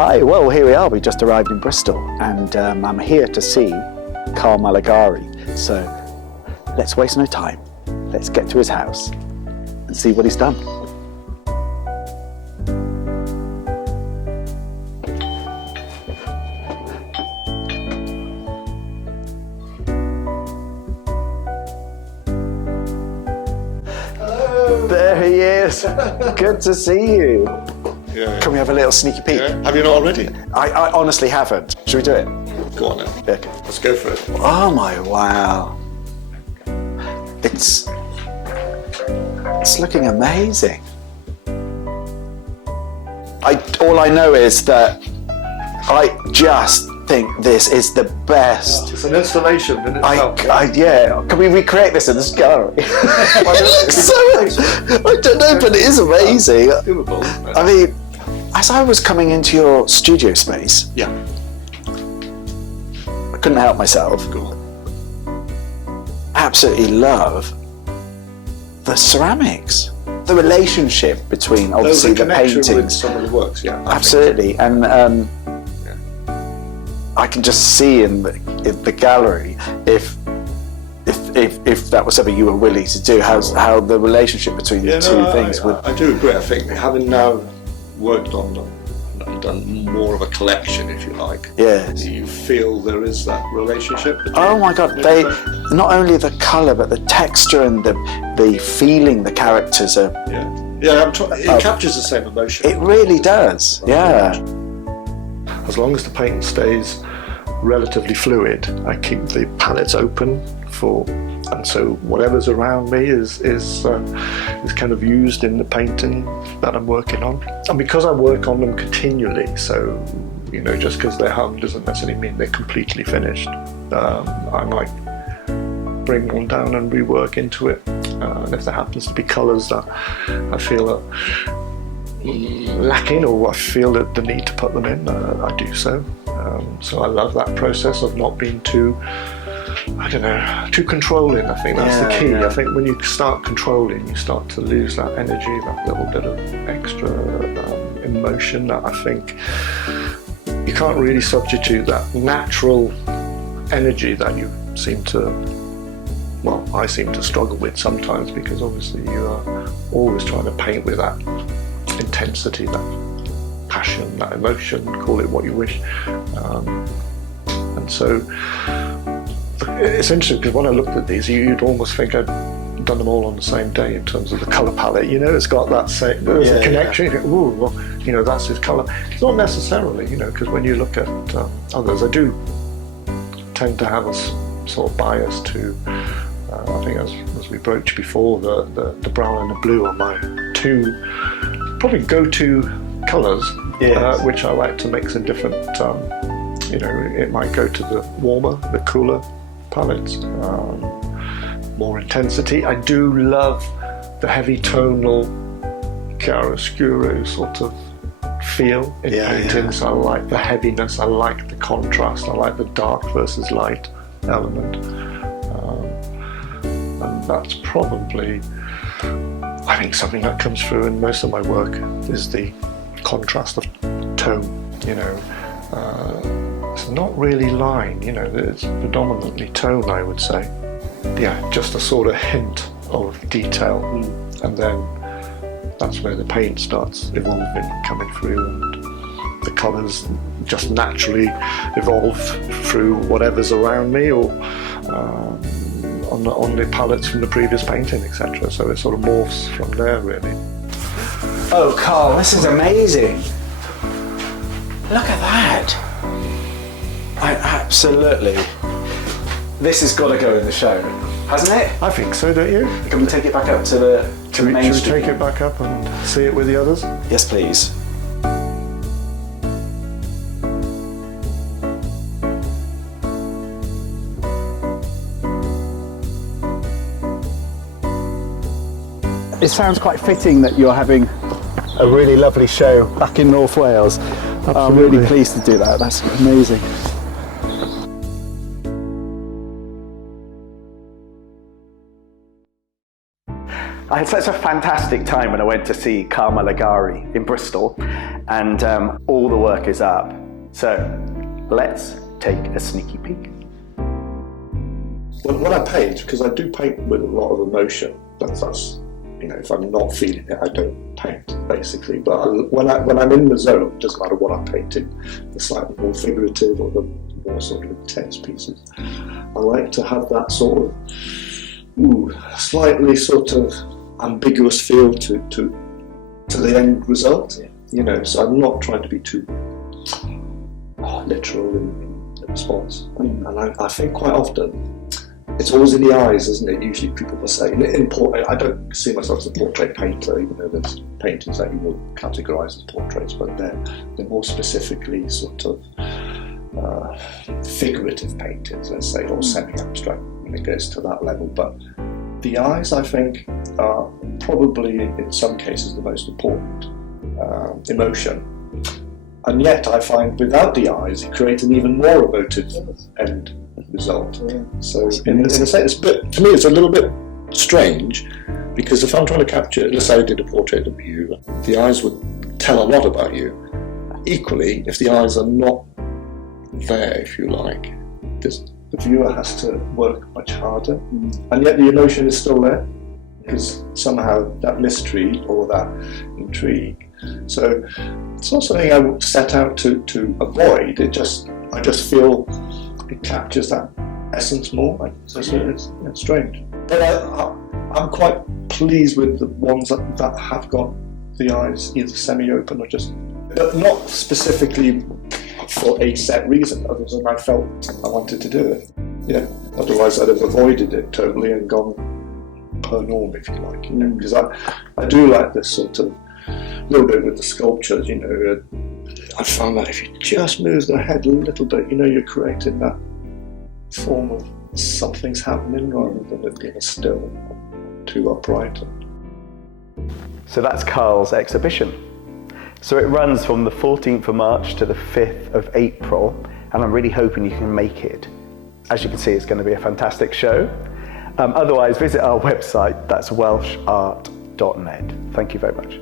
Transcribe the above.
Hi, well, here we are. We just arrived in Bristol, and I'm here to see Carl Melegari. So let's waste no time. Let's get to his house and see what he's done. Hello. There he is. Good to see you. Yeah. Can we have a little sneaky peek? Yeah. Have you not already? I honestly haven't. Should we do it? Go on then. Okay. Let's go for it. Oh my, wow. It's looking amazing. All I know is that I just think this is the best. It's an installation in itself. Yeah. Can we recreate this in this gallery? I don't know, but it is amazing. Doable. I mean, as I was coming into your studio space, Yeah. I couldn't help myself. Go on. Absolutely love the ceramics, the relationship between obviously the paintings. With some of the works, yeah. Absolutely, and I can just see in the gallery if that was something you were willing to do, how the relationship between the two things would. I do agree. I think having now worked on them and done more of a collection, if you like. Yes. You feel there is that relationship. Oh my God! They not only the colour, but the texture and the feeling the characters are. Yeah. It captures the same emotion. It really does. Yeah. As long as the paint stays relatively fluid, I keep the palettes open and so whatever's around me is kind of used in the painting that I'm working on. And because I work on them continually, so just because they're hung doesn't necessarily mean they're completely finished. I might bring one down and rework into it, and if there happens to be colours that I feel are lacking, or I feel that the need to put them in, I do so. So I love that process of not being too controlling. I think that's the key. I think when you start controlling, you start to lose that energy, that little bit of extra emotion that I think you can't really substitute, that natural energy that you seem to, I seem to struggle with sometimes, because obviously you are always trying to paint with that intensity, that passion, that emotion, call it what you wish. And so it's interesting, because when I looked at these, you'd almost think I'd done them all on the same day in terms of the colour palette. It's got that same, there's a connection. You think, ooh, well, that's his colour. It's not necessarily, because when you look at others, I do tend to have a sort of bias to, I think as we broached before, the brown and the blue are my two probably go-to colours, which I like to mix in different, it might go to the warmer, the cooler palettes, more intensity. I do love the heavy tonal chiaroscuro sort of feel in paintings. I like the heaviness, I like the contrast, I like the dark versus light element, and that's probably, I think, something that comes through in most of my work is the contrast of tone. It's not really line, it's predominantly tone, I would say. Just a sort of hint of detail, and then that's where the paint starts evolving, coming through, and the colours just naturally evolve through whatever's around me, or on the palettes from the previous painting, etc. So it sort of morphs from there, really. Oh, Carl, this is amazing. Look at that. Absolutely. This has got to go in the show, hasn't it? I think so, don't you? Can we take it back up to the main street? Should we take it back up and see it with the others? Yes, please. It sounds quite fitting that you're having a really lovely show back in North Wales. Absolutely. I'm really pleased to do that. That's amazing. I had such a fantastic time when I went to see Carl Melegari in Bristol, and all the work is up. So let's take a sneaky peek. When I paint, because I do paint with a lot of emotion, that's if I'm not feeling it, I don't paint, basically. But when I'm in the zone, it doesn't matter what I'm painting, the slightly more figurative or the more sort of intense pieces, I like to have that sort of slightly sort of ambiguous feel to the end result. So I'm not trying to be too literal in response. And I think quite often it's always in the eyes, isn't it? Usually people will say, I don't see myself as a portrait painter, even though there's paintings that you will categorise as portraits, but they're more specifically sort of figurative paintings, let's say, or semi-abstract when it goes to that level. But the eyes, I think, are probably in some cases the most important emotion. And yet I find without the eyes, it creates an even more emotive end result. So in a sense, to me, it's a little bit strange, because if I'm trying to capture, let's say I did a portrait of you, the eyes would tell a lot about you. Equally, if the eyes are not there, if you like, the viewer has to work much harder, and yet the emotion is still there, because somehow that mystery or that intrigue. So it's not something I would set out to avoid. I just feel it captures that essence more. So it's strange. But I'm quite pleased with the ones that have got the eyes either semi-open or just, but not specifically for a set reason, other than I felt I wanted to do it. Otherwise I'd have avoided it totally and gone per norm, if you like. Because I do like this sort of little bit with the sculptures. I found that if you just move the head a little bit, you're creating that form of something's happening rather than it being still, too upright. So that's Carl's exhibition. So it runs from the 14th of March to the 5th of April, and I'm really hoping you can make it. As you can see, it's going to be a fantastic show. Otherwise, visit our website, that's welshart.net. Thank you very much.